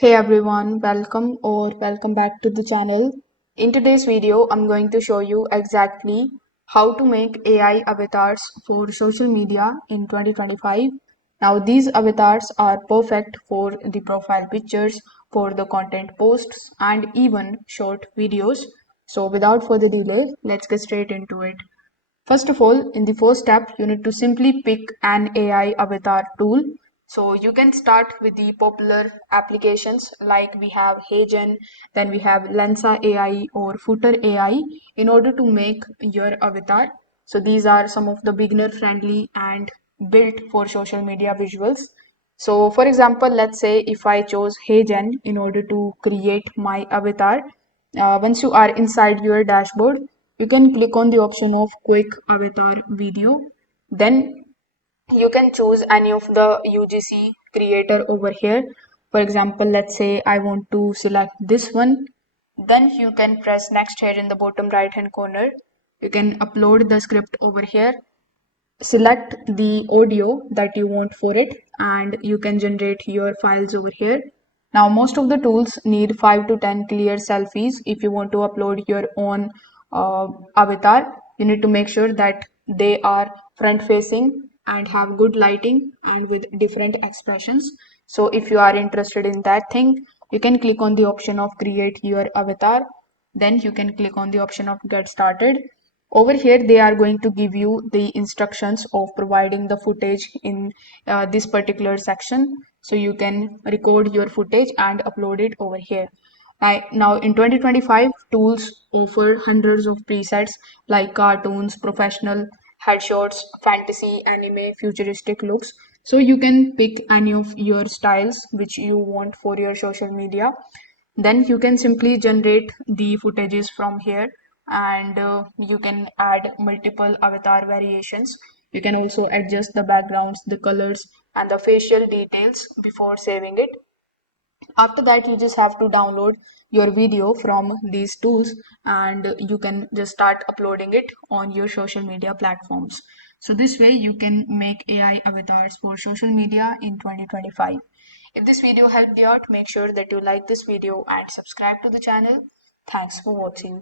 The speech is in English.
Hey everyone, welcome back to the channel. In today's video, I'm going to show you exactly how to make AI avatars for social media in 2025. Now, these avatars are perfect for the profile pictures, for the content posts, and even short videos. So, without further delay, let's get straight into it. First of all, in the first step, you need to simply pick an AI avatar tool. So you can start with the popular applications like we have HeyGen, then we have Lensa AI or Footer AI in order to make your avatar. So these are some of the beginner friendly and built for social media visuals. So for example, let's say if I chose HeyGen in order to create my avatar, once you are inside your dashboard, you can click on the option of quick avatar video. Then you can choose any of the UGC creator over here. For example, let's say I want to select this one. Then you can press next here in the bottom right hand corner. You can upload the script over here, select the audio that you want for it, and you can generate your files over here. Now most of the tools need 5 to 10 clear selfies. If you want to upload your own avatar, you need to make sure that they are front facing and have good lighting and with different expressions. So if you are interested in that thing, you can click on the option of create your avatar. Then you can click on the option of get started. Over here, they are going to give you the instructions of providing the footage in this particular section. So you can record your footage and upload it over here. Now in 2025, tools offer hundreds of presets like cartoons, professional headshots, fantasy, anime, futuristic looks. So you can pick any of your styles which you want for your social media. Then you can simply generate the footages from here, and you can add multiple avatar variations. You can also adjust the backgrounds, the colors, and the facial details before saving it. After that, you just have to download your video from these tools, and you can just start uploading it on your social media platforms. So this way you can make AI avatars for social media in 2025. If this video helped you out, make sure that you like this video and subscribe to the channel. Thanks for watching.